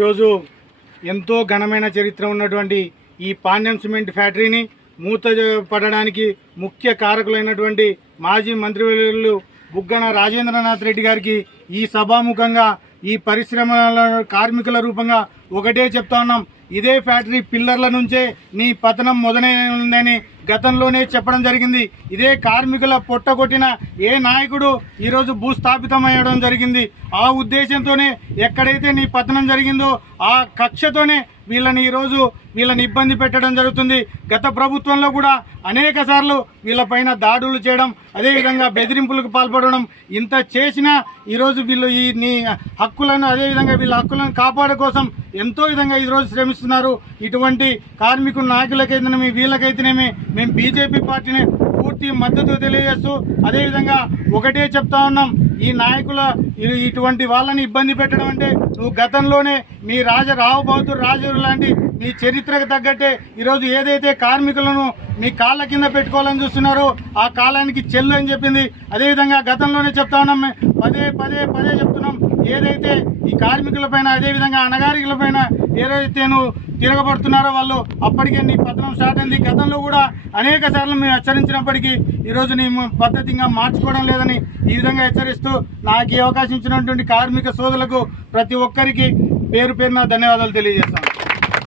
ఈరోజు ఎంతో ఘనమైన చరిత్ర ఉన్నటువంటి ఈ పాండ్యం సిమెంట్ ఫ్యాక్టరీని మూతపడడానికి ముఖ్య కారకులైనటువంటి మాజీ మంత్రివర్యులు బుగ్గన రాజేంద్రనాథ్ రెడ్డి గారికి ఈ సభాముఖంగా ఈ పరిశ్రమల కార్మికుల రూపంగా ఒకటే చెప్తా ఉన్నాం. ఇదే ఫ్యాక్టరీ పిల్లర్ల నుంచే నీ పతనం మొదలైందని గతంలోనే చెప్పడం జరిగింది. ఇదే కార్మికుల పొట్టగొట్టిన ఏ నాయకుడు ఈరోజు భూస్థాపితమయ్యడం జరిగింది. ఆ ఉద్దేశంతోనే ఎక్కడైతే నీ పతనం జరిగిందో ఆ కక్షతోనే వీళ్ళని ఇబ్బంది పెట్టడం జరుగుతుంది. గత ప్రభుత్వంలో కూడా అనేక సార్లు వీళ్ళపైన దాడులు చేయడం, అదేవిధంగా బెదిరింపులకు పాల్పడడం, ఇంత చేసినా ఈరోజు వీళ్ళు నీ హక్కులను అదేవిధంగా వీళ్ళ హక్కులను కాపాడే కోసం ఎంతో విధంగా ఈరోజు శ్రమిస్తున్నారు. ఇటువంటి కార్మికుల నాయకులకైతేనేమి వీళ్ళకైతేనేమి మేము బీజేపీ పార్టీని పూర్తి మద్దతు తెలియజేస్తూ అదేవిధంగా ఒకటే చెప్తా ఉన్నాం, ఈ నాయకుల ఇటువంటి వాళ్ళని ఇబ్బంది పెట్టడం అంటే నువ్వు గతంలోనే మీ రావు బహదూర్ రాజు లాంటి మీ చరిత్రకు తగ్గట్టే ఈరోజు ఏదైతే కార్మికులను మీ కాళ్ళ కింద పెట్టుకోవాలని చూస్తున్నారో ఆ కాలానికి చెల్లు అని చెప్పింది. అదేవిధంగా గతంలోనే చెప్తా ఉన్నాం, పదే చెప్తున్నాం, ఏదైతే ఈ కార్మికులపైన అదేవిధంగా అణగారికులపైన ఏదైతే నువ్వు తిరగబడుతున్నారో వాళ్ళు అప్పటికే నీ పతనం స్టార్ట్ అయింది. గతంలో కూడా అనేక సార్లు మేము హెచ్చరించినప్పటికీ ఈరోజు నీ పద్ధతిగా మార్చుకోవడం లేదని ఈ విధంగా హెచ్చరిస్తూ నాకు ఈ అవకాశం ఇచ్చినటువంటి కార్మిక సోదరులకు ప్రతి ఒక్కరికి పేరు పేరున ధన్యవాదాలు తెలియజేస్తాను.